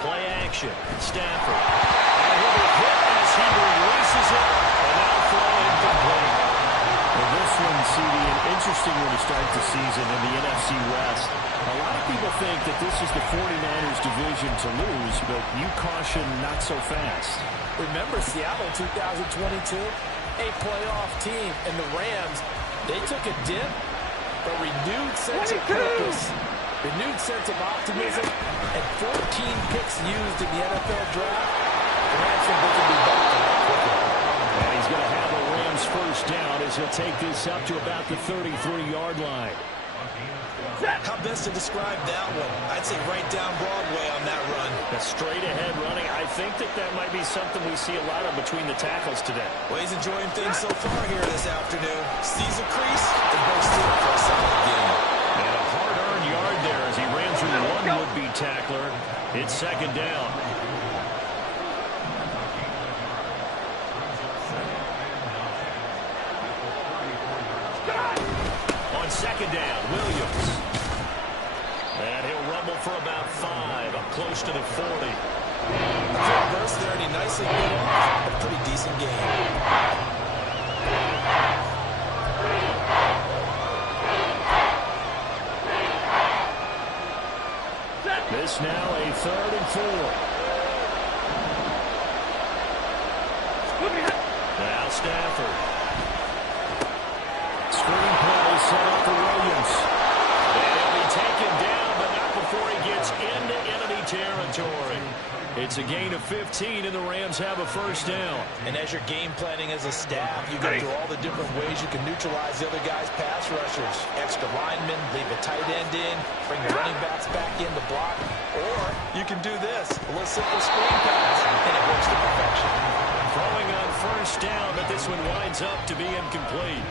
Play action. Stafford. And he'll be hit as he releases it. And now throw incomplete. Well, this one, CD, an interesting one to start the season in the NFC West. A lot of people think that this is the 49ers division to lose, but you caution not so fast. Remember Seattle 2022? A playoff team, and the Rams, they took a dip, a renewed sense of purpose, renewed sense of optimism, and 14 picks used in the NFL draft. The Rams think they can be back to that quickly. And he's going to have a Rams first down as he'll take this up to about the 33-yard line. How best to describe that one? I'd say right down Broadway on that run. A straight-ahead running. I think that might be something we see a lot of between the tackles today. Well, he's enjoying things so far here this afternoon. Sees a crease and bursts in for a solid game. And a hard-earned yard there as he ran through one would-be tackler. It's second down. On second down, Williams. And he'll rumble for about 5, up close to the 40. Good burst there, and he nicely put off a pretty decent game. This now a 3rd and 4. Now Stafford. Screen play set up for Williams. And he'll be taken down, but not before he gets into enemy territory. It's a gain of 15, and the Rams have a first down. And as you're game planning as a staff, you go through all the different ways you can neutralize the other guy's pass rushers. Extra linemen, leave a tight end in, bring the running backs back in to block. Or you can do this, a little simple screen pass, and it works to perfection. Throwing on first down, but this one winds up to be incomplete.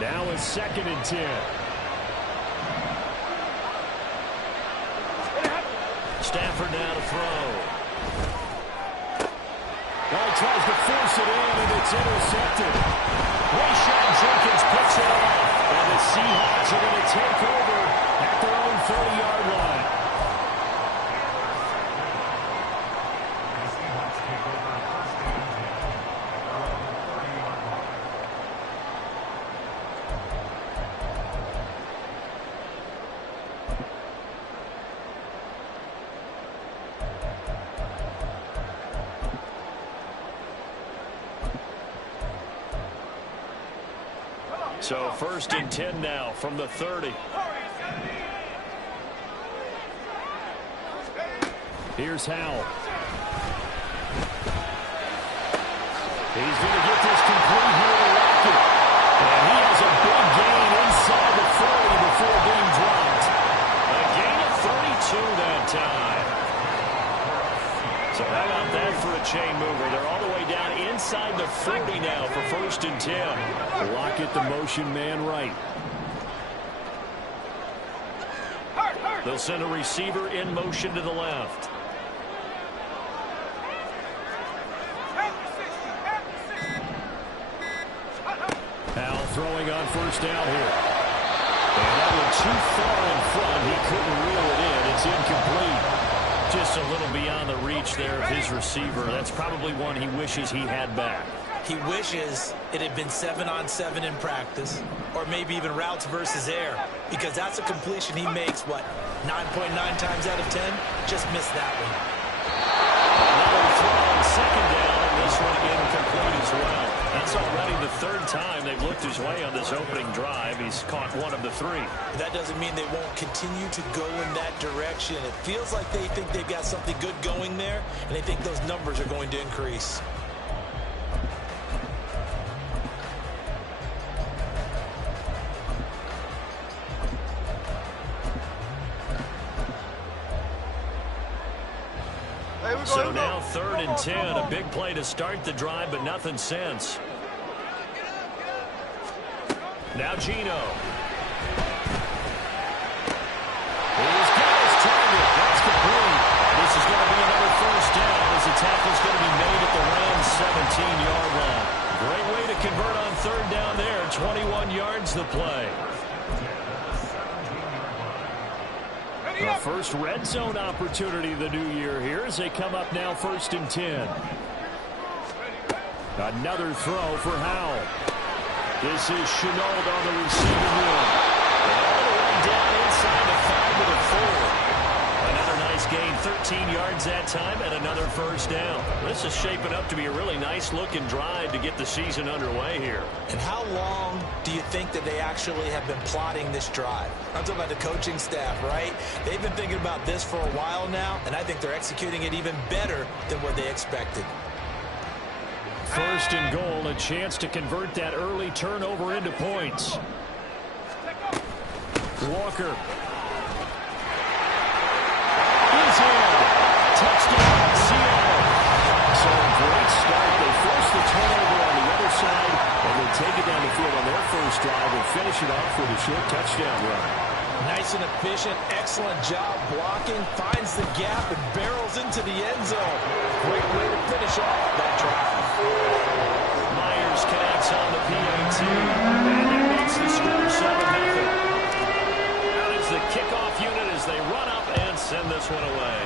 Now it's 2nd and 10. Stafford now to throw. Well, he tries to force it in, and it's intercepted. Rayshon Jenkins picks it off, and the Seahawks are going to take over at their own 30-yard line. So 1st and 10 now from the 30. Here's Howell. He's going to get this complete here to Rocket. And he has a big gain inside the 40 before being dropped. A gain of 32 that time. So how about that for a chain mover? They're all the way down inside the 40 now for 1st and 10. Lockett, the motion man, right. They'll send a receiver in motion to the left. Howell throwing on first down here. And that one too far in front. He couldn't reel it in. It's incomplete. Just a little beyond the reach there of his receiver. That's probably one he wishes he had back. He wishes it had been 7-on-7 in practice, or maybe even routes versus air, because that's a completion he makes, what, 9.9 times out of 10? Just missed that one. Another throw on second down, and this one incomplete as well. That's already the 3rd time they've looked his way on this opening drive. He's caught one of the 3. That doesn't mean they won't continue to go in that direction. It feels like they think they've got something good going there, and they think those numbers are going to increase. So now 3rd and 10, a big play to start the drive, but nothing since. Now Geno. He's got his target. That's complete. This is going to be another tackle's going to be made at the Rams' 17-yard line. Great way to convert on third down there. 21 yards the play. The first red zone opportunity of the new year here as they come up now 1st and 10. Another throw for Howell. This is Shenault on the receiving end. All the way down inside the 5 to the 4. Another nice gain, 13 yards that time, and another first down. This is shaping up to be a really nice-looking drive to get the season underway here. And how long do you think that they actually have been plotting this drive? I'm talking about the coaching staff, right? They've been thinking about this for a while now, and I think they're executing it even better than what they expected. 1st and goal, a chance to convert that early turnover into points. Walker. Touchdown, Seattle. So great start. They force the turnover on the other side, and they take it down the field on their first drive and finish it off with a short touchdown run. Nice and efficient, excellent job blocking, finds the gap and barrels into the end zone. Great way to finish off that drive. Myers connects on the PAT, and that makes the score 7-0. Now it's the kickoff unit as they run up and send this one away.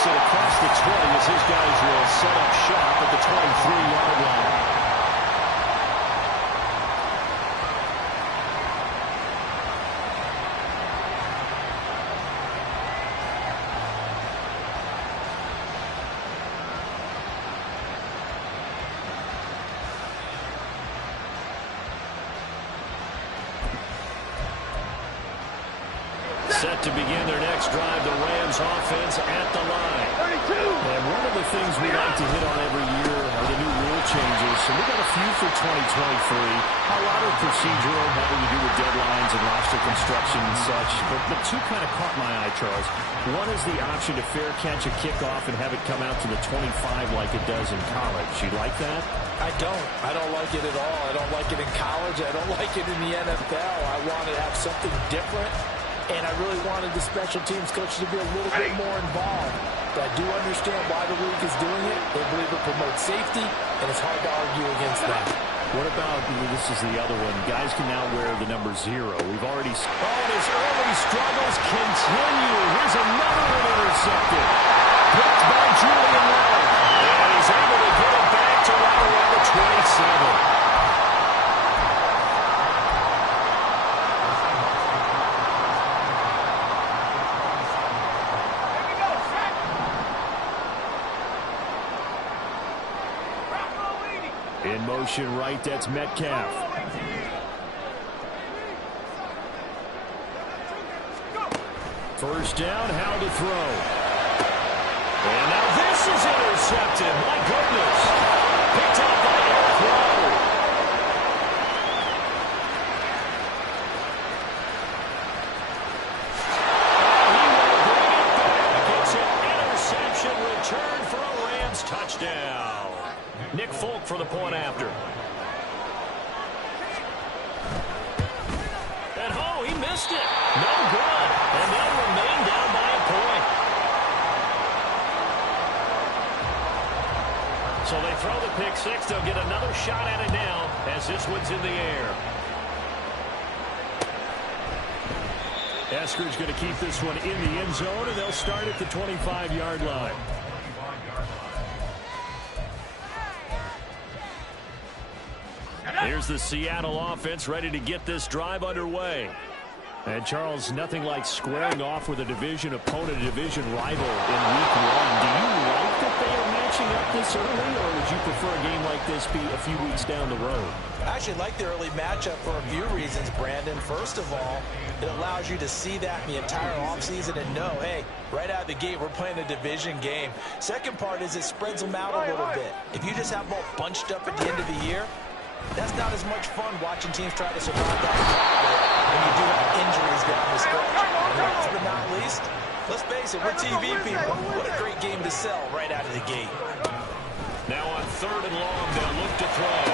It across the 20 as his guys will set up shop at the 23-yard line. Set to begin their next drive, the Rams offense at the line. 32. And one of the things we like to hit on every year are the new rule changes. And we've got a few for 2023. A lot of procedural, having to do with deadlines and roster construction and such. But two kind of caught my eye, Charles. One is the option to fair catch a kickoff and have it come out to the 25 like it does in college. You like that? I don't. I don't like it at all. I don't like it in college. I don't like it in the NFL. I want to have something different. And I really wanted the special teams coach to be a little bit more involved. But I do understand why the league is doing it. They believe it promotes safety, and it's hard to argue against that. What about, this is the other one, guys can now wear the number 0. We've already... Oh, his early struggles continue. Here's another one intercepted. Picked by Julian Love. And he's able to get it back to right around the 27. In motion right, that's Metcalf. First down, how to throw. And now this is intercepted. My goodness. Picked up by Eric Rowe. He will bring it back. It's an interception return for a Rams touchdown. Nick Folk for the point after. And oh, he missed it. No good. And they'll remain down by a point. So they throw the pick six. They'll get another shot at it now as this one's in the air. Esker's going to keep this one in the end zone, and they'll start at the 25-yard line. Here's the Seattle offense ready to get this drive underway. And, Charles, nothing like squaring off with a division opponent, a division rival in Week 1. Do you like that they are matching up this early, or would you prefer a game like this be a few weeks down the road? I actually like the early matchup for a few reasons, Brandon. First of all, it allows you to see that in the entire offseason and know, hey, right out of the gate, we're playing a division game. Second part is it spreads them out a little bit. If you just have them all bunched up at the end of the year, that's not as much fun watching teams try to survive that when you do have injuries down the stretch. And last but not least, let's face it, we're TV people. What a great game to sell right out of the gate. Now on third and long, they'll look to throw.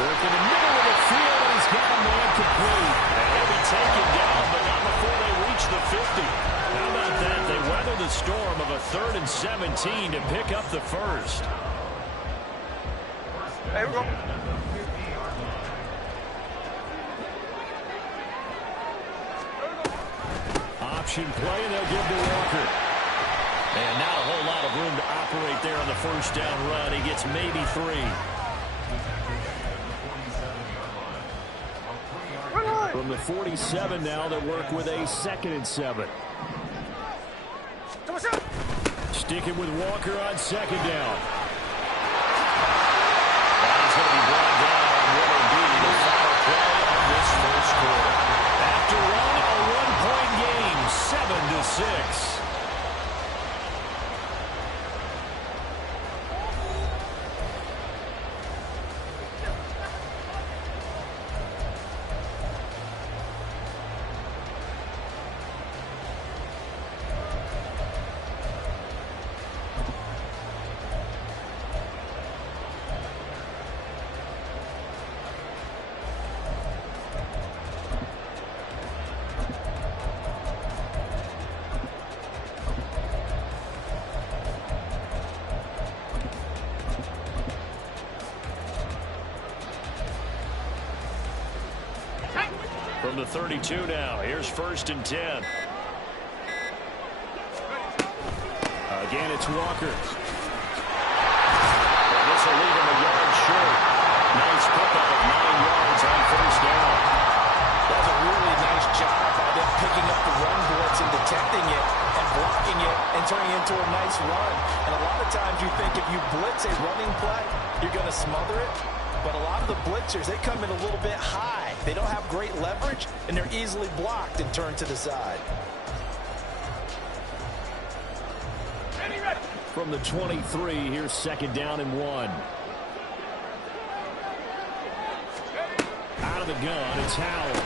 Work in the middle of the field, he's got a man complete. And he'll be taken down, but not before they reach the 50. How about that? They weather the storm of a 3rd and 17 to pick up the first. Hey, we go. Option play, and they'll give to Walker. And not a whole lot of room to operate there on the first down run. He gets maybe 3. From the 47 now, they work with a 2nd and 7. Sticking with Walker on 2nd down. And he's going to be brought down on what will be the final play of this first quarter. After one, a 1-point game, 7-6. From the 32 now, here's 1st and 10. Again, it's Walker. And this will leave him a yard short. Nice pickup of 9 yards on 1st down. That's a really nice job by them picking up the run blitz and detecting it and blocking it and turning it into a nice run. And a lot of times you think if you blitz a running play, you're going to smother it. But a lot of the blitzers, they come in a little bit high. They don't have great leverage, and they're easily blocked and turned to the side. From the 23, here's 2nd down and 1. Out of the gun, it's Howell.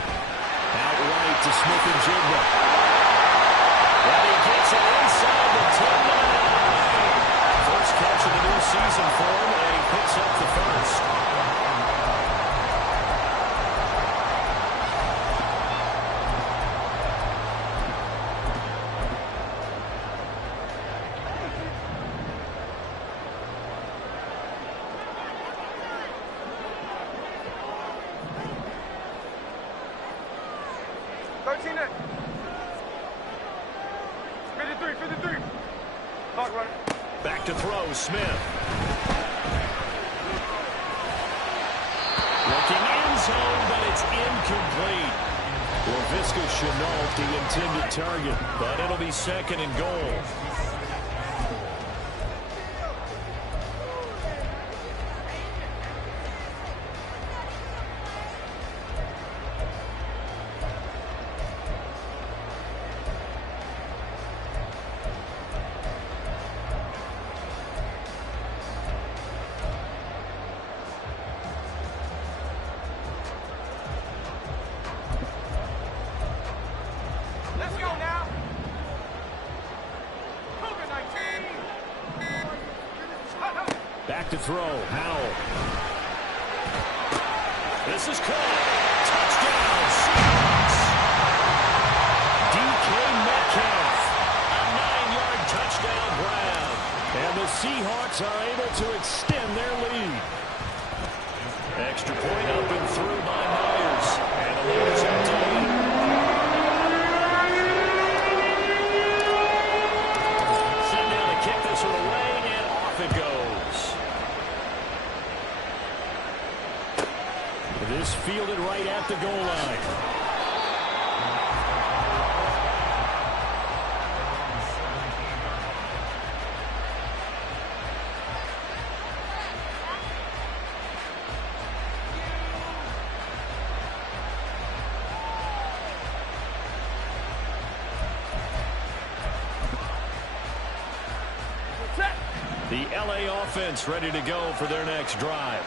Out right to Smith-Njigba. And he gets it inside the 10-9. First catch of the new season for him, and he picks up the first. Back to throw, Smith. Looking end zone, but it's incomplete. Laviska Shenault, the intended target, but it'll be 2nd and goal. Back to throw, Howell. This is caught. Touchdown, Seahawks. DK Metcalf. A 9-yard touchdown grab. And the Seahawks are able to extend their lead. Extra point up and through by Myers. And the lead is up to 8. Send down to kick this one away, and off it goes. This fielded right at the goal line. The LA offense ready to go for their next drive.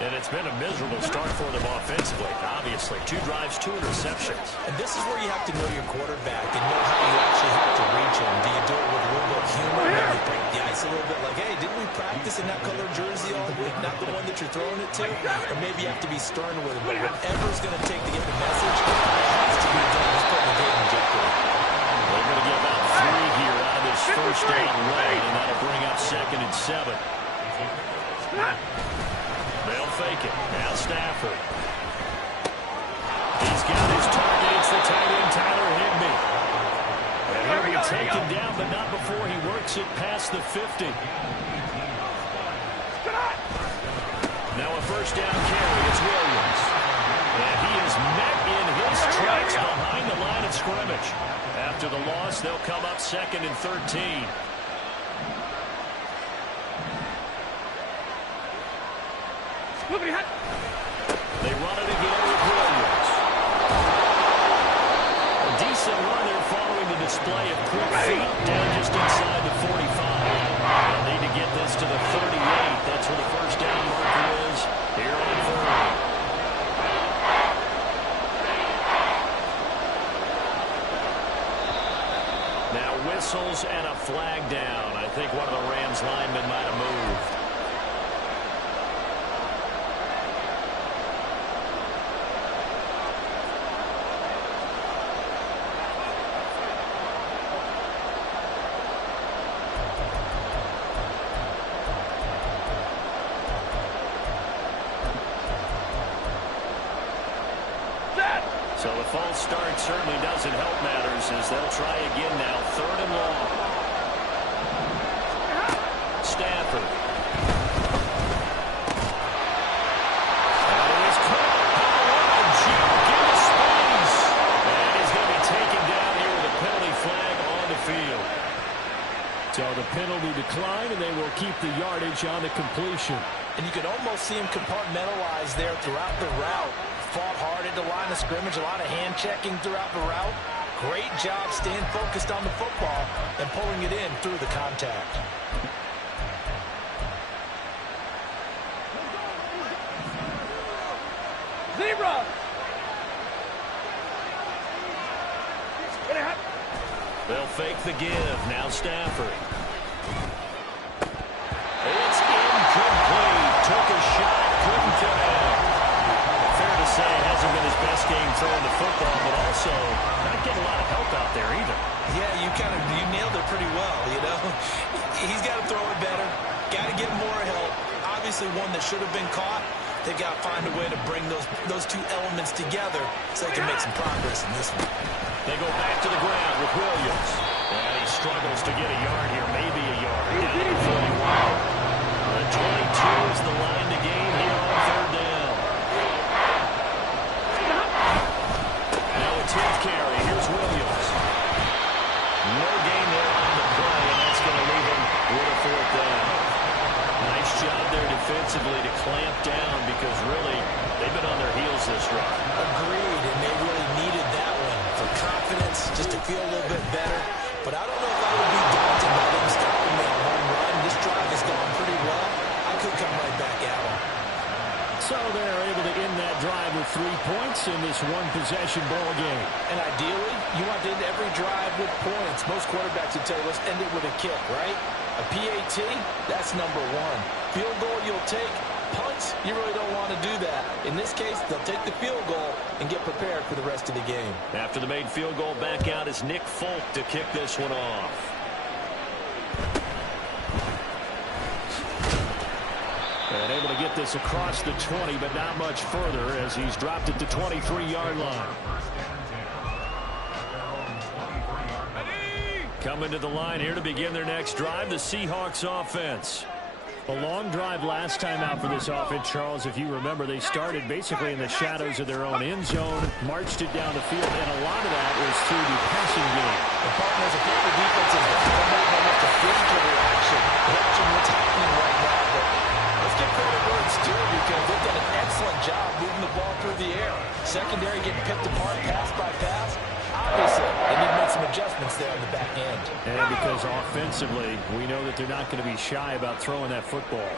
And it's been a miserable start for them offensively, obviously. 2 drives, 2 interceptions. And this is where you have to know your quarterback and know how you actually have to reach him. Do you do it with a little bit of humor? Maybe break the ice a little bit like, hey, didn't we practice in that color jersey all week? Not the one that you're throwing it to, or maybe you have to be stern with it. But whatever it's going to take to get the message, it has to be done. It's putting the game in jeopardy. They're going to get about 3 here out of this first down run, and that'll bring up 2nd and 7. They'll fake it. Now Stafford. He's got his target. It's the tight end, Tyler Higbee. And he'll be taken down, but not before he works it past the 50. Now a first down carry. It's Williams. And he is met in his tracks behind the line of scrimmage. After the loss, they'll come up 2nd and 13. They run it again with Williams. A decent run there following the display of quick feet down just inside the 45. They'll need to get this to the 38. That's where the first down marker is here on 3rd. Now whistles and a flag down. I think one of the Rams linemen might have moved. So the false start certainly doesn't help matters as they'll try again now. 3rd and long. Stafford. And he's caught. Give the space. And he's going to be taken down here with a penalty flag on the field. So the penalty declined, and they will keep the yardage on the completion. And you could almost see him compartmentalize there throughout the route. Fought hard at the line of scrimmage, a lot of hand checking throughout the route. Great job staying focused on the football and pulling it in through the contact. Zebra! They'll fake the give. Now Stafford. It's incomplete. Took a shot. Couldn't fit. Fair to say it hasn't been his best game throwing the football, but also not getting a lot of help out there either. Yeah, you nailed it pretty well, you know. He's got to throw it better. Got to get more help. Obviously one that should have been caught. They've got to find a way to bring those two elements together so they can make some progress in this one. They go back to the ground with Williams. And he struggles to get a yard here, maybe a yard. Down to 41. The 22 is the line to gain here on 3rd down. Now a 10th carry. Here's Williams. No gain there on the play, and that's going to leave him with a 4th down. Nice job there defensively to clamp down because really they've been on their heels this run. Agreed, and they really needed that one for confidence, just to feel a little bit better. But I don't know if I would be daunted by them stopping that one run. This drive has gone pretty well. I could come right back at them. So they're able to end that drive with 3 points in this one-possession ball game. And ideally, you want to end every drive with points. Most quarterbacks would tell you, let's end it with a kick, right? A PAT, that's number 1. Field goal you'll take. Punts, you really don't want to do that. In this case, they'll take the field goal and get prepared for the rest of the game. After the made field goal, back out is Nick Folk to kick this one off. And able to get this across the 20, but not much further as he's dropped it to 23-yard line. Coming to the line here to begin their next drive, the Seahawks offense. A long drive last time out for this offense, Charles. If you remember, they started basically in the shadows of their own end zone, marched it down the field, and a lot of that was through the passing game. The partners of the defense is almost a physical reaction, watching what's happening right now. But let's give credit where it's due because they've done an excellent job moving the ball through the air. Secondary getting picked apart pass by pass. Obviously, they need to make some adjustments there on the back end. And because offensively, we know that they're not going to be shy about throwing that football.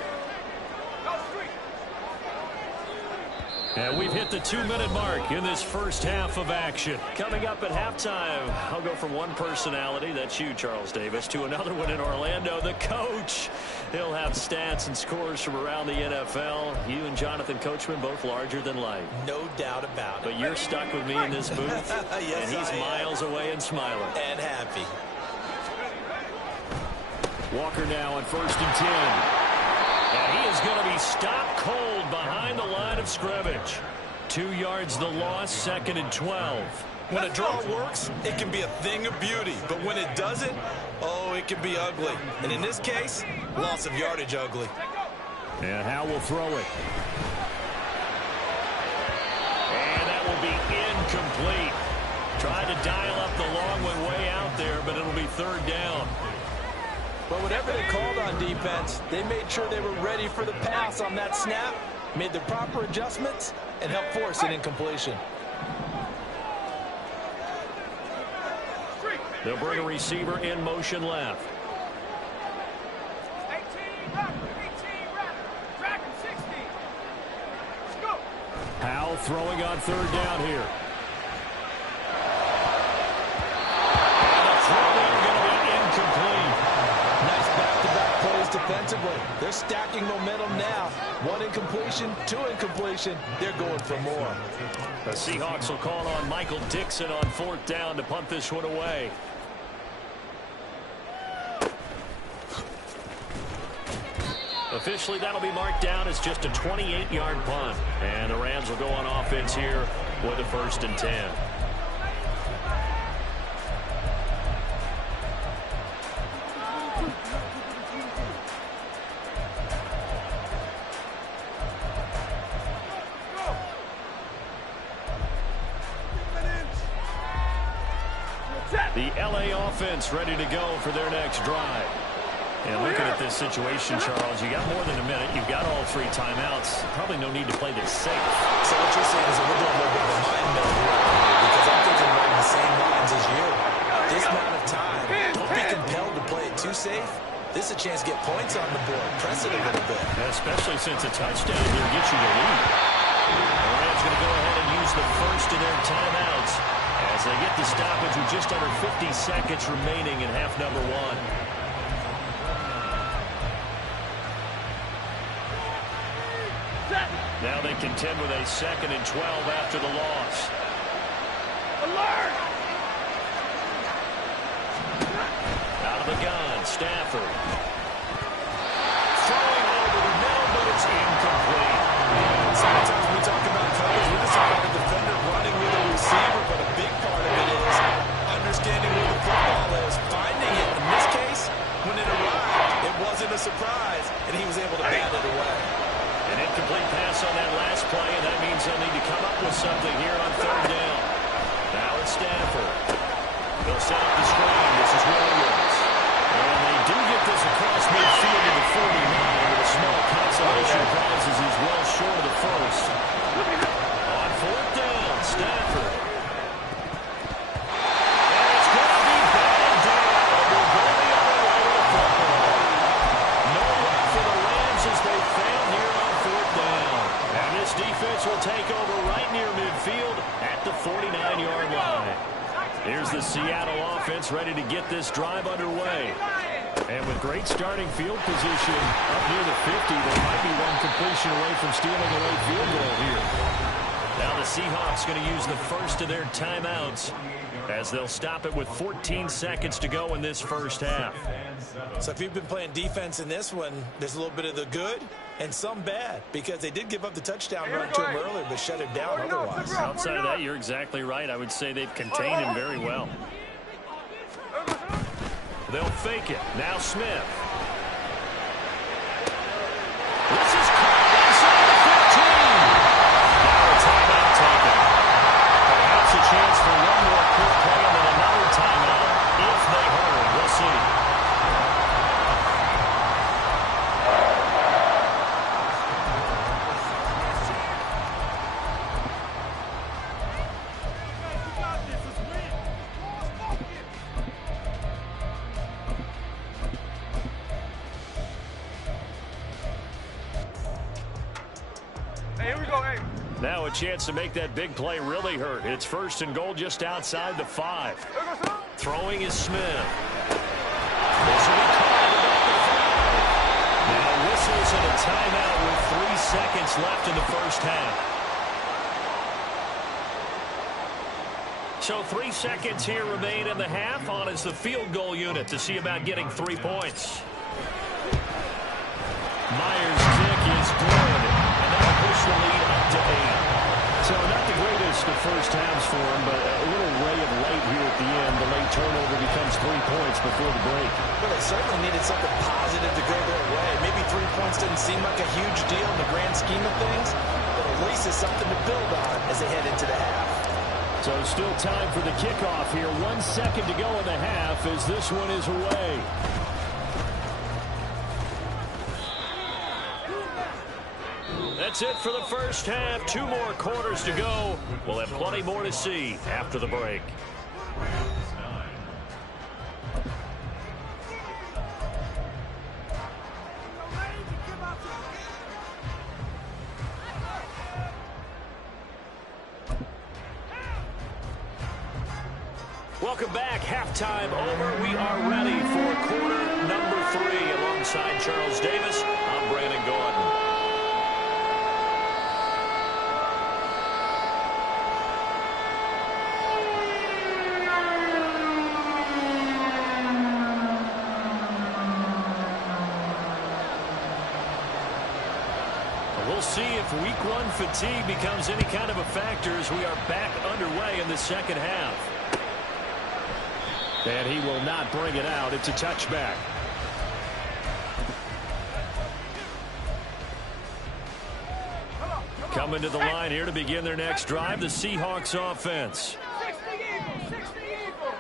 And we've hit the 2-minute mark in this first half of action. Coming up at halftime, I'll go from one personality, that's you, Charles Davis, to another one in Orlando, the coach. He'll have stats and scores from around the NFL. You and Jonathan Coachman both larger than life. No doubt about it. But you're stuck with me in this booth, yes, and he's miles away and smiling. And happy. Walker now on 1st and 10. And he is going to be stopped cold behind the line of scrimmage. 2 yards the loss, 2nd and 12. When a draw works, it can be a thing of beauty. But when it doesn't, oh, it can be ugly. And in this case, loss of yardage ugly. And Howe will throw it. And that will be incomplete. Tried to dial up the long one way out there, but it'll be 3rd down. But whatever they called on defense, they made sure they were ready for the pass on that snap, made the proper adjustments, and helped force an incompletion. They'll bring a receiver in motion left. 18 rapid, 18 rapid, tracking 60. Let's go. Howe throwing on 3rd down here. And the throw there going to be incomplete. Nice back-to-back plays defensively. They're stacking momentum now. 1 incompletion, 2 incompletion. They're going for more. The Seahawks will call on Michael Dixon on 4th down to punt this one away. Officially, that'll be marked down as just a 28-yard punt. And the Rams will go on offense here with a 1st and 10. The LA offense ready to go for their next drive. And looking at this situation, Charles, you got more than a minute. You've got all 3 timeouts. Probably no need to play this safe. So what you're saying is that we're doing a little bit of a mind meld here, because I'm thinking along the same lines as you. This amount of time, don't be compelled to play it too safe. This is a chance to get points on the board. Press it a little bit. Especially since a touchdown here gets you the lead. The Rams going to go ahead and use the first of their timeouts as they get the stoppage with just under 50 seconds remaining in half number 1. Now they contend with a 2nd and 12 after the loss. Alert! Out of the gun, Stafford. Throwing over the middle, but it's incomplete. Sometimes we talk about coverage, we just talk about the defender running with a receiver, but a big part of it is understanding where the football is, finding it. In this case, when it arrived, it wasn't a surprise, and he was able to bat it away. An incomplete pass on that last play, and that means they'll need to come up with something here on 3rd down. Now it's Stafford. They'll set up the screen. This is Williams. And they do get this across midfield to the 49 with a small consolation prize as he's well short of the first. On 4th down, Stafford. And it's going to be batted down. We'll go the other way with the football. No luck for the Rams as they fail here on 4th down. And this defense will take over right near midfield at the 49-yard line. Here's the Seattle offense ready to get this drive underway. And with great starting field position up near the 50, they might be one completion away from stealing a late field goal here. Now the Seahawks going to use the first of their timeouts as they'll stop it with 14 seconds to go in this first half. So if you've been playing defense in this one, there's a little bit of the good and some bad, because they did give up the touchdown run to him earlier, but shut him down otherwise. Outside of that, you're exactly right. I would say they've contained him very well. They'll fake it. Now Smith. This is caught inside the 15. Now a timeout taken. Perhaps a chance for one more quick play and then another timeout if they hurry. We'll see. Now a chance to make that big play really hurt. It's 1st and goal just outside the 5. Throwing is Smith. This will be called about the 5. Now whistles and a timeout with 3 seconds left in the first half. So 3 seconds here remain in the half. On is the field goal unit to see about getting 3 points. Myers' kick is good, and that'll push the lead up to 8. So not the greatest of first halves for him, but a little ray of light here at the end. The late turnover becomes 3 points before the break. Well, they certainly needed something positive to go their way. Maybe 3 points didn't seem like a huge deal in the grand scheme of things, but at least it's something to build on as they head into the half. So still time for the kickoff here. 1 second to go in the half as this one is away. That's it for the first half. 2 more quarters to go. We'll have plenty more to see after the break. Welcome back. Halftime over. We are ready for quarter number 3. Alongside Charles Davis, I'm Brandon Gordon. We'll see if week 1 fatigue becomes any kind of a factor as we are back underway in the second half. And he will not bring it out. It's a touchback. Coming to the line here to begin their next drive, the Seahawks offense. 60 Eagles, 60 Eagles,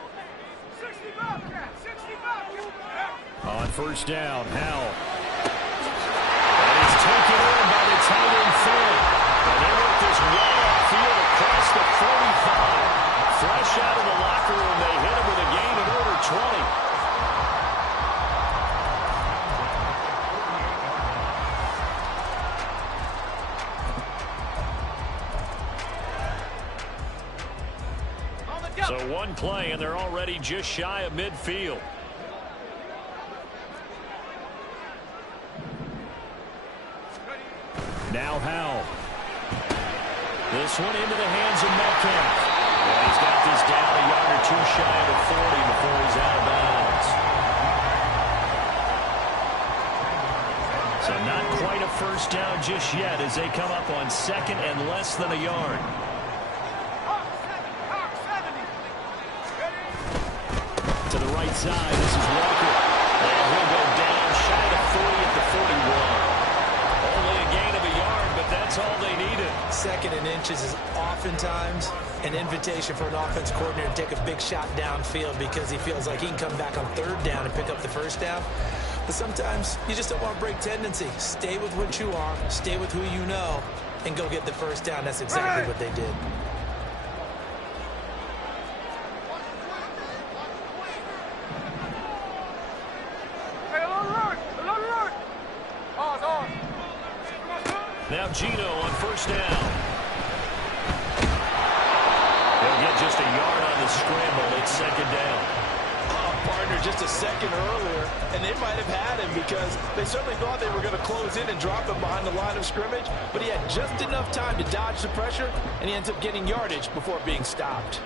60 Bobcats, 60 Bobcats. On first down, Howell. And he's taken in by the tight end Finn. And they work this right upfield across the 45. Fresh out of the locker room, they hit him with a gain of over 20. So 1 play, and they're already just shy of midfield. Now Howell. This one into the hands of Metcalf. Well, he's got this down a yard or 2 shy of the 40 before he's out of bounds. So not quite a first down just yet as they come up on 2nd and less than a yard. To the right side, this is Walker. And he'll go down shy of 40 at the 41. Only a gain of a yard, but that's all they needed. 2nd and inches is oftentimes an invitation for an offense coordinator to take a big shot downfield because he feels like he can come back on 3rd down and pick up the first down. But sometimes you just don't want to break tendency. Stay with what you are, stay with who you know, and go get the first down. That's exactly what they did. Now Gino on first down. They'll get just a yard on the scramble. It's 2nd down. Partner just a second earlier, and they might have had him because they certainly thought they were going to close in and drop him behind the line of scrimmage, but he had just enough time to dodge the pressure, and he ends up getting yardage before being stopped.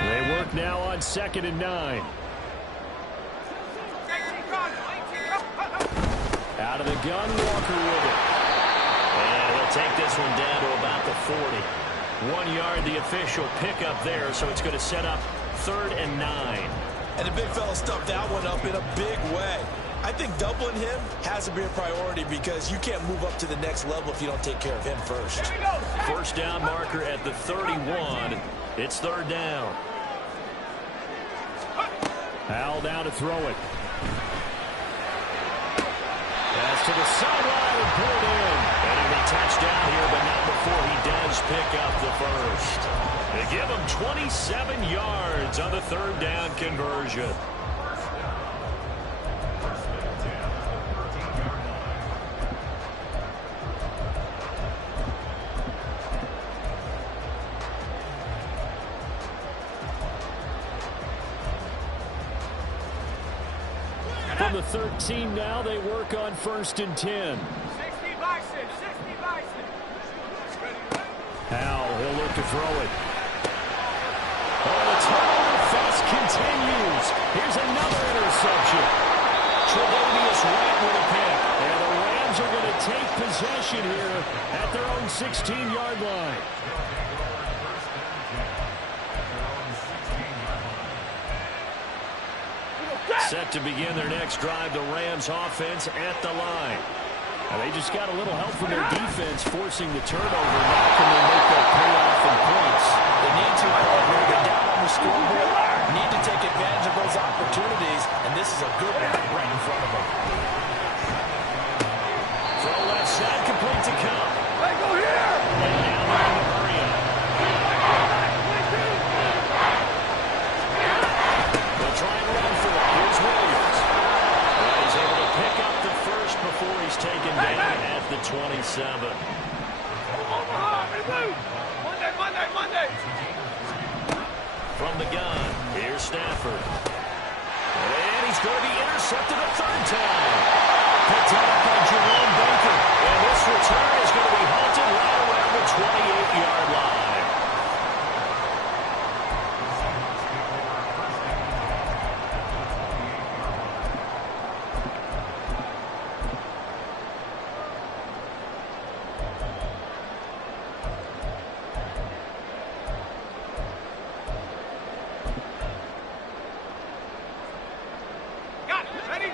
They work now on 2nd and 9. Out of the gun, Walker with it. And he'll take this one down to about the 40. 1 yard, the official pickup there, so it's going to set up 3rd and 9. And the big fella stuffed that one up in a big way. I think doubling him has to be a priority because you can't move up to the next level if you don't take care of him first. First down marker at the 31. It's 3rd down. Howell down to throw it. Pass to to the sideline and pulled in. And he'll be touchdown here, but not before he does pick up the first. They give him 27 yards on the third down conversion. From the 13 now, they work on 1st and 10. 60 Bison, 60 Bison. Howell, he'll look to throw it. Oh, the turnover fest continues. Here's another interception. Tre'Davious White with a pick. And the Rams are going to take possession here at their own 16-yard line. Set to begin their next drive, the Rams offense at the line. Now they just got a little help from their defense forcing the turnover. Now can they make that payoff in points? They need to, partner. They're down on the scoreboard. Need to take advantage of those opportunities, and this is a good one right in front of them. Throw left side, complete to Cup. Hey, go here! And now they're in the area. They'll try and run for it. Here's Williams. Well, he's able to pick up the first before he's taken down at the 27. Monday. From the gun, here's Stafford. And he's going to be intercepted a third time. Picked up by Jerome Baker. And this return is going to be halted right around the 28-yard line. Got it. Ready?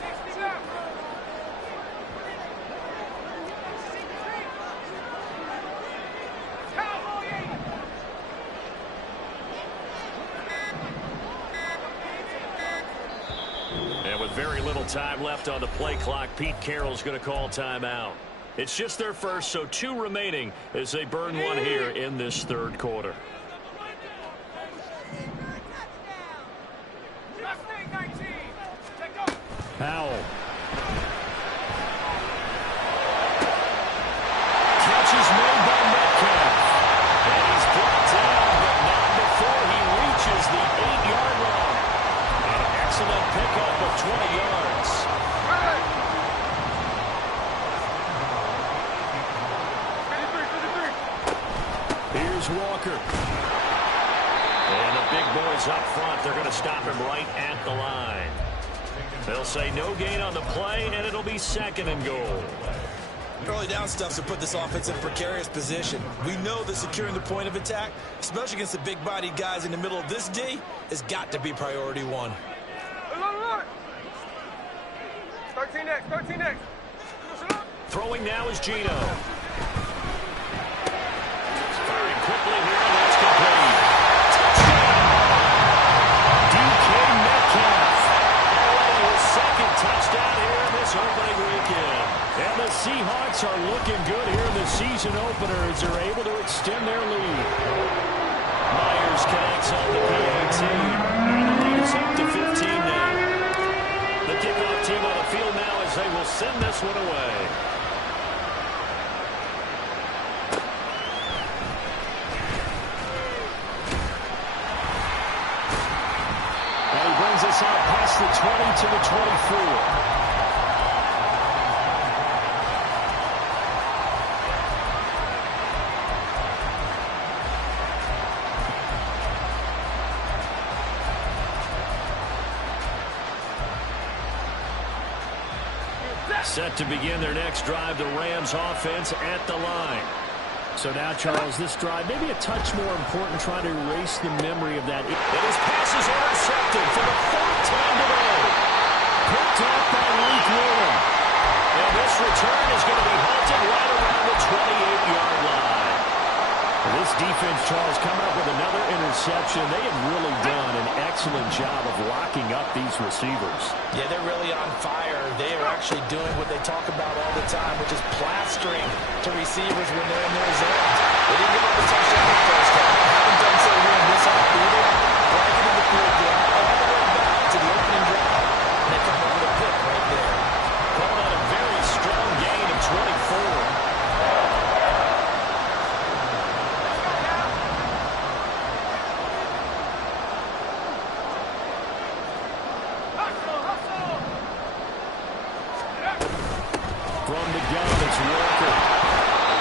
69. Cowboy 80. And with very little time left on the play clock, Pete Carroll's going to call timeout. It's just their first, so 2 remaining as they burn one here in this third quarter. Mustang 19. Let go. Howell. Catch is made by Metcalf. And he's brought down, but not before he reaches the 8-yard line. An excellent pickup of 20 yards. Ready. 53. Here's Walker. And the big boys up front, they're going to stop him right at the line. They'll say no gain on the play, and it'll be 2nd and goal. Early down stuff to put this offense in a precarious position. We know that securing the point of attack, especially against the big-bodied guys in the middle of this D, has got to be priority 1. Look. 13 next. Throwing now is Gino. Firing quickly here, and that's complete. DK Metcalf. Already his 2nd touchdown here in this opening weekend. And the Seahawks are looking good here in the season opener as they're able to extend their lead. Myers connects on the PAT. And the lead is up to 15 now. The kickoff team on the field now as they will send this one away. And he brings us out past the 20 to the 24. Set to begin their next drive, the Rams offense at the line. So now, Charles, this drive maybe a touch more important, trying to erase the memory of that. And his pass is intercepted for the 4th time today. Picked up by Luke Willen. And this return is going to be halted right around the 28-yard line. This defense, Charles, coming up with another interception. They have really done an excellent job of locking up these receivers. Yeah, they're really on fire. They are actually doing what they talk about all the time, which is plastering to receivers when they're in their zones. They didn't give up a touchdown in the first half. They haven't done so here in this half either. Dragging in the field goal all the way back to the opening drive. And they come up with a pick right there. Calling out a very strong gain of 24. From the gun, it's Walker.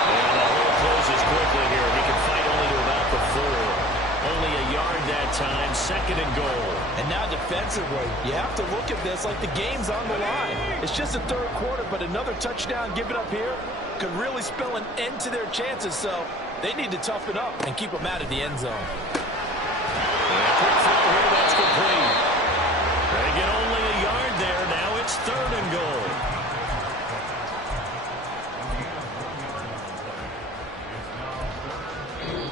And the hole closes quickly here. He can fight only to about the 4. Only a yard that time, 2nd and goal. And now defensively, you have to look at this like the game's on the line. It's just the 3rd quarter, but another touchdown given up here could really spell an end to their chances. So they need to toughen up and keep them out of the end zone. And a quick throw here, that's complete. They get only a yard there. Now it's 3rd and goal.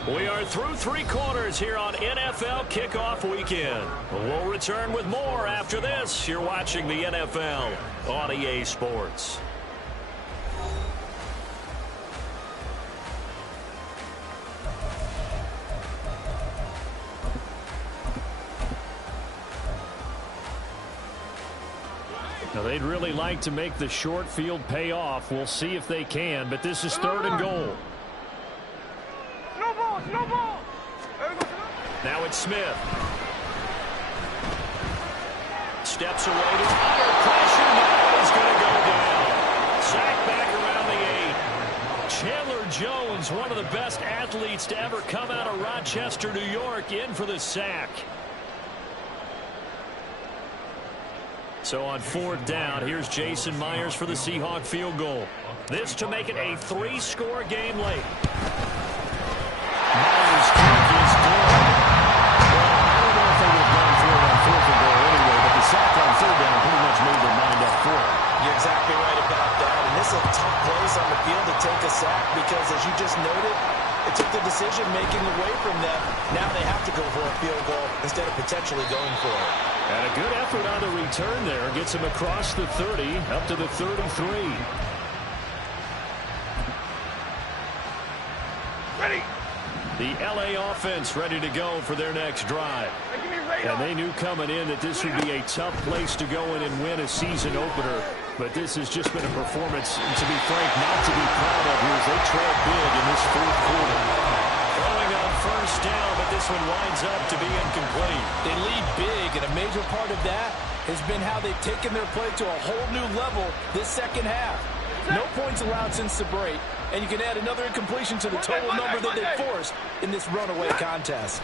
We are through 3 quarters here on NFL Kickoff Weekend. We'll return with more after this. You're watching the NFL on EA Sports. Now, they'd really like to make the short field pay off. We'll see if they can, but this is 3rd and goal. No ball. Now it's Smith. Steps away to under pressure. Now he's going to go down. Sack back around the 8. Chandler Jones, one of the best athletes to ever come out of Rochester, New York, in for the sack. So on 4th down, here's Jason Myers for the Seahawk field goal. This to make it a 3-score game late. Myers' kick is good. Well, I don't know if they would have gone for it on 4th and goal anyway, but the sack on 3rd down pretty much made their mind up for it. You're exactly right about that. And this is a tough place on the field to take a sack because, as you just noted, it took the decision-making away from them. Now they have to go for a field goal instead of potentially going for it. And a good effort on the return there. Gets him across the 30, up to the 33. Ready. The L.A. offense ready to go for their next drive. And they knew coming in that this would be a tough place to go in and win a season opener. But this has just been a performance, to be frank, not to be proud of here as they trail big in this 4th quarter. Throwing on 1st down, but this one winds up to be incomplete. They lead big, and a major part of that has been how they've taken their play to a whole new level this 2nd half. No points allowed since the break, and you can add another incompletion to the total number that they forced in this runaway contest.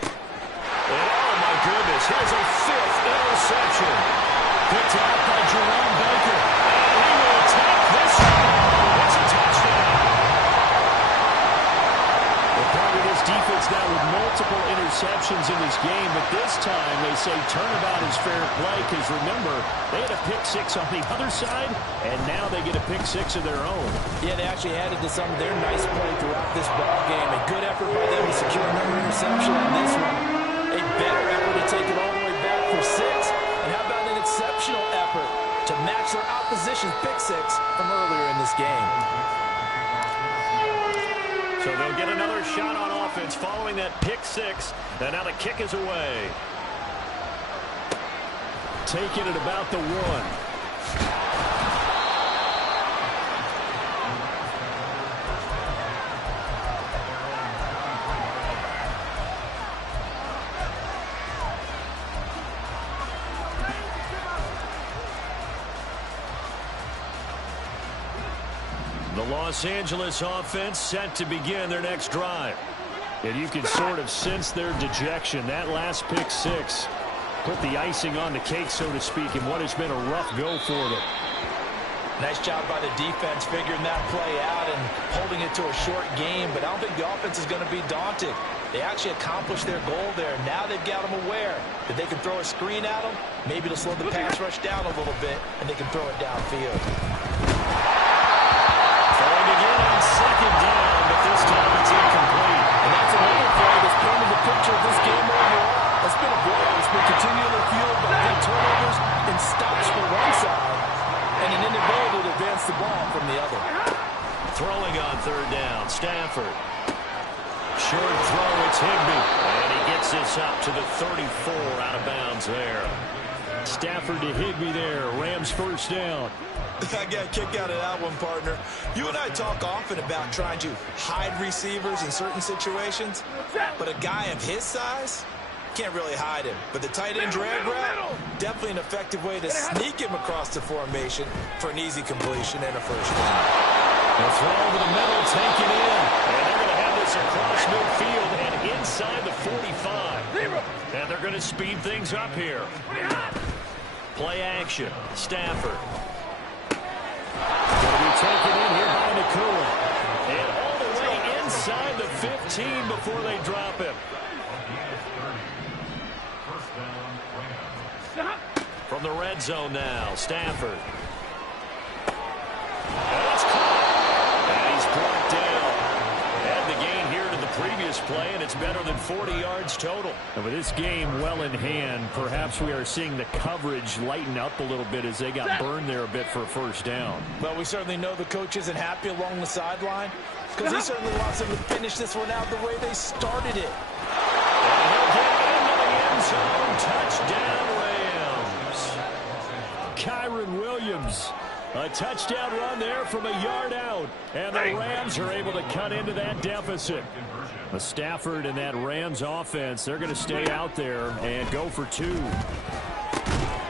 And oh my goodness, here's a 5th interception. Picked out by Jerome Baker. And he will take this one. It's a touchdown. Well, part of this defense now with multiple interceptions in this game, but this time they say turnabout is fair play because remember, they had a pick 6 on the other side, and now they get a pick 6 of their own. Yeah, they actually added to some of their nice play throughout this ball game. A good effort by them to secure another interception on this one. A better effort to take it all the way back for 6. And how about an exceptional effort to match their opposition's pick 6 from earlier in this game. So they'll get another shot on offense following that pick 6. And now the kick is away. Taking it about the 1. The Los Angeles offense set to begin their next drive. And you can sort of sense their dejection. That last pick 6 put the icing on the cake, so to speak, in what has been a rough go for them. Nice job by the defense figuring that play out and holding it to a short game, but I don't think the offense is going to be daunted. They actually accomplished their goal there. Now they've got them aware that they can throw a screen at them, maybe to slow the pass rush down a little bit, and they can throw it downfield. Throwing again on 2nd down, but It's incomplete. And that's another play that's painted the picture of this game overall. It's been a blowout. It's been continually fueled by big turnovers and stops from one side and an inability to advance the ball from the other. Throwing on third down, Stafford. Short throw, it's Higbee. And he gets this up to the 34, out of bounds there. Stafford to Higbee there. Rams first down. I got a kick out of that one, partner. You and I talk often about trying to hide receivers in certain situations, but a guy of his size can't really hide him. But the tight end drag route, definitely an effective way to sneak him across the formation for an easy completion and a first down. The throw over the middle, taken in. And they're going to have this across midfield and inside the 45. And they're going to speed things up here. Play action. Stafford. Going to be taken in here by Nakua. And all the way inside the 15 before they drop him. From the red zone now, Stafford. And it's caught. And he's brought down. And the gain here to the previous play, and it's better than 40 yards total. And with this game well in hand, perhaps we are seeing the coverage lighten up a little bit as they got burned there a bit for a first down. Well, we certainly know the coach isn't happy along the sideline because he certainly wants them to finish this one out the way they started it. And he'll get into the end zone. Touchdown, Rams. Kyren Williams. A touchdown run there from a yard out. And the Rams are able to cut into that deficit. Stafford and that Rams offense, they're going to stay out there and go for two.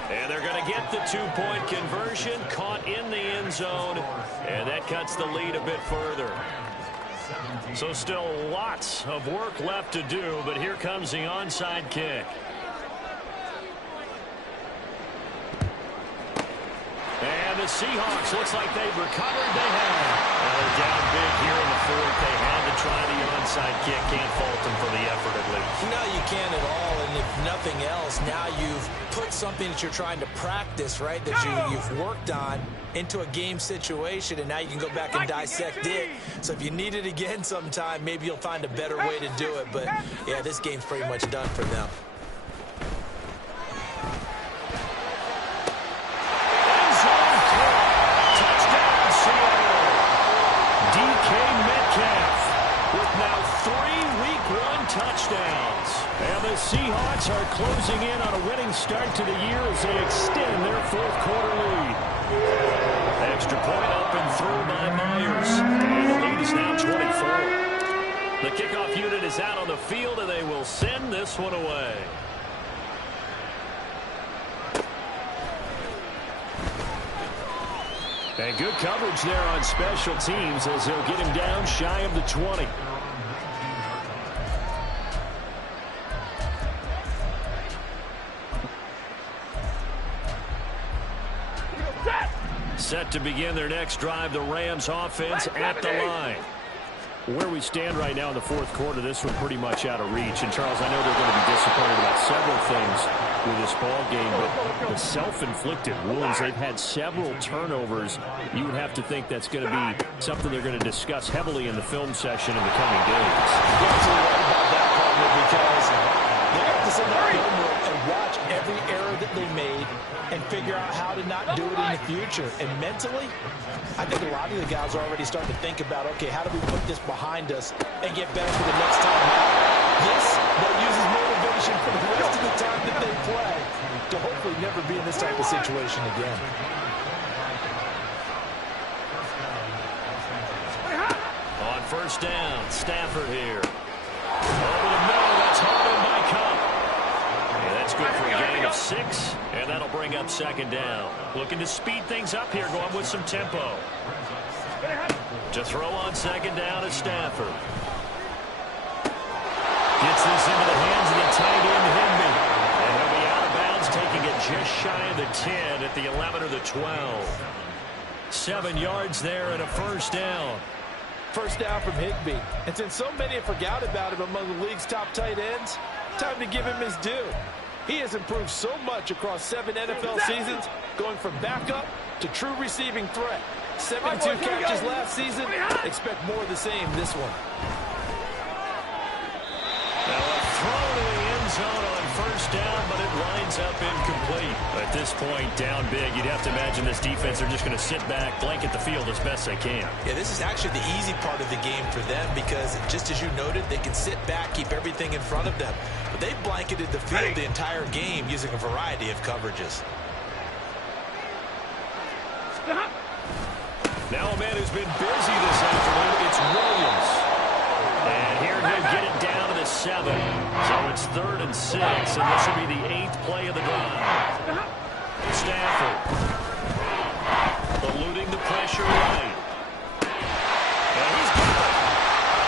And they're going to get the two-point conversion, caught in the end zone, and that cuts the lead a bit further. So still lots of work left to do, but here comes the onside kick. And the Seahawks, looks like they've recovered. They have. They're down big here in the fourth. They had to try the onside kick. Can't fault them for the effort, at least. No, you can't at all. And if nothing else, now you've put something that you're trying to practice, right, that you've worked on into a game situation, and now you can go back and dissect it. So if you need it again sometime, maybe you'll find a better way to do it. But, yeah, this game's pretty much done for them. Touchdowns. And the Seahawks are closing in on a winning start to the year as they extend their fourth quarter lead. Extra point up and through by Myers. And the lead is now 24. The kickoff unit is out on the field, and they will send this one away. And good coverage there on special teams as they'll get him down shy of the 20. Set to begin their next drive, the Rams offense at the line. Where we stand right now in the fourth quarter, this one pretty much out of reach. And, Charles, I know they're going to be disappointed about several things with this ball game, but the self-inflicted wounds, they've had several turnovers. You would have to think that's going to be something they're going to discuss heavily in the film session in the coming days. You're absolutely right about that, partner, because they have to sit in that film room and watch every error that they made and figure out how to not do it in the future. And mentally, I think a lot of the guys are already starting to think about, okay, how do we put this behind us and get better for the next time out? This, that uses motivation for the rest of the time that they play to hopefully never be in this type of situation again. On first down, Stafford here. Over the middle, that's hauled in by Cup. And that's good for a gain of 6, and that'll bring up second down. Looking to speed things up here, going with some tempo. To throw on second down is Stafford. Gets this into the hands of the tight end, Higbee. And he'll be out of bounds, taking it just shy of the 10 at the 11 or the 12. 7 yards there and a first down. First down from Higbee. And since so many have forgot about him among the league's top tight ends, time to give him his due. He has improved so much across 7 NFL seasons, going from backup to true receiving threat. 72 catches last season. Expect more of the same this one. winds up incomplete. At this point, down big, you'd have to imagine this defense are just going to sit back, blanket the field as best they can. Yeah, this is actually the easy part of the game for them because, just as you noted, they can sit back, keep everything in front of them. But they've blanketed the field the entire game using a variety of coverages. Now a man who's been busy this afternoon, it's Williams. And here he'll get it down to the 7. So it's 3rd and 6, and this will be the 8th play of the drive. Stafford eluding the pressure right. And he's got it.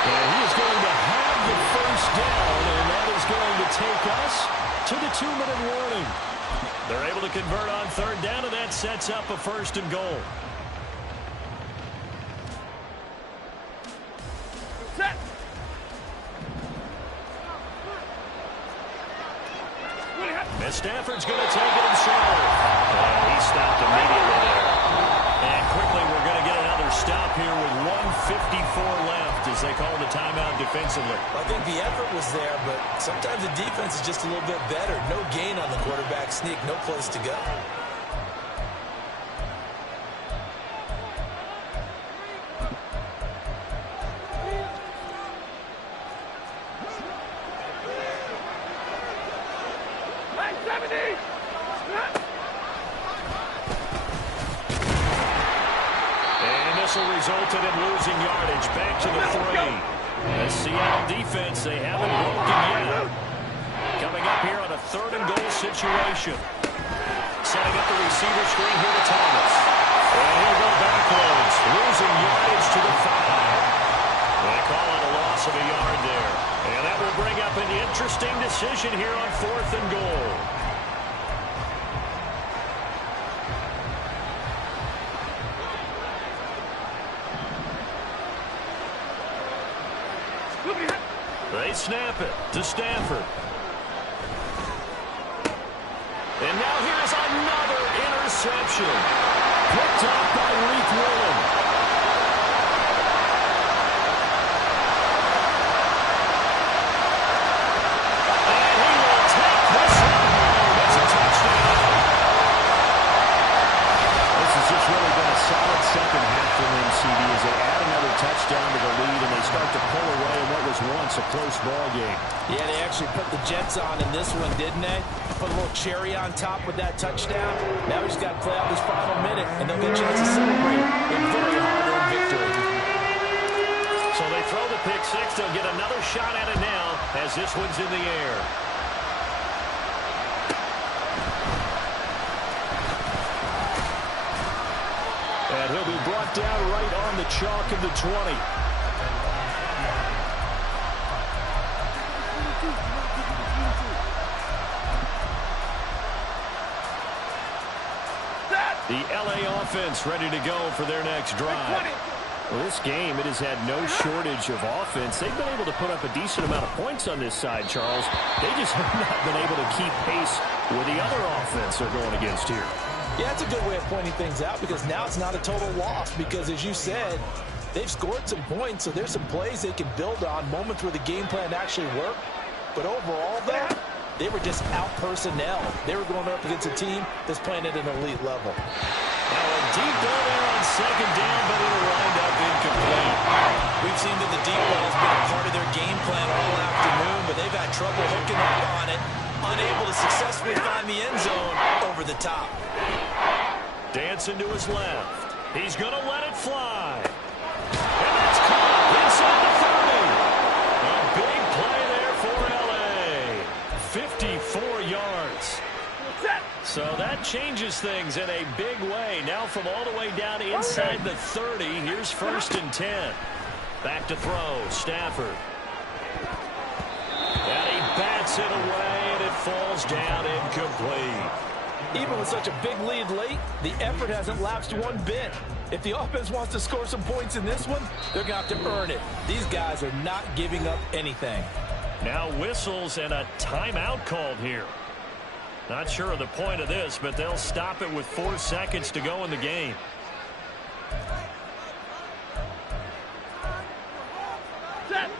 And he is going to have the first down, and that is going to take us to the 2-minute warning. They're able to convert on 3rd down, and that sets up a 1st and goal. Set. And Stafford's going to take it himself. And he stopped immediately there. And quickly we're going to get another stop here with 1:54 left as they call the timeout defensively. I think the effort was there, but sometimes the defense is just a little bit better. No gain on the quarterback sneak, no place to go. Resulted in losing yardage. Back to the 3. The Seattle defense, they haven't broken yet. Coming up here on a 3rd and goal situation. Setting up the receiver screen here to Thomas. And he'll go backwards. Losing yardage to the 5. They call it a loss of a yard there. And that will bring up an interesting decision here on 4th and goal. They snap it to Stafford. And now here's another interception. Picked up by Reek Willen. And he will take this one home. It's a touchdown. This has just really been a solid second half for them, CD, as they add another touchdown to the lead and they start to pull away in what was once a close ball game. Yeah, they actually put the Jets on in this one, didn't they? Put a little cherry on top with that touchdown. Now we just got to play out this final minute, and they'll get a chance to celebrate a very hard-earned victory. So they throw the pick 6. They'll get another shot at it now as this one's in the air. And he'll be brought down right on the chalk of the 20. The L.A. offense ready to go for their next drive. Well, this game, it has had no shortage of offense. They've been able to put up a decent amount of points on this side, Charles. They just have not been able to keep pace with the other offense they're going against here. Yeah, that's a good way of pointing things out because now it's not a total loss because, as you said, they've scored some points, so there's some plays they can build on, moments where the game plan actually worked. But overall, though, they were just out-personnel. They were going up against a team that's playing at an elite level. Now a deep ball there on 2nd down, but it'll wind up incomplete. We've seen that the deep ball has been a part of their game plan all afternoon, but they've had trouble hooking up on it, unable to successfully find the end zone over the top. Dancing to his left. He's going to let it fly. And that's caught inside the 30. A big play there for L.A. 54 yards. So that changes things in a big way. Now from all the way down inside the 30, here's 1st and 10. Back to throw, Stafford. And he bats it away, and it falls down incomplete. Even with such a big lead late, the effort hasn't lapsed one bit. If the offense wants to score some points in this one, they're going to have to earn it. These guys are not giving up anything. Now whistles and a timeout called here. Not sure of the point of this, but they'll stop it with 4 seconds to go in the game. Set.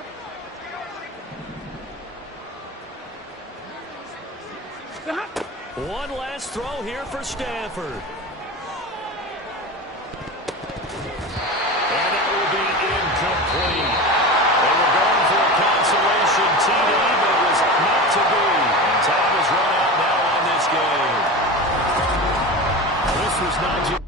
One last throw here for Stanford. And that will be incomplete. They were going for a consolation TD, but it was not to be. And time has run out now on this game. This was not just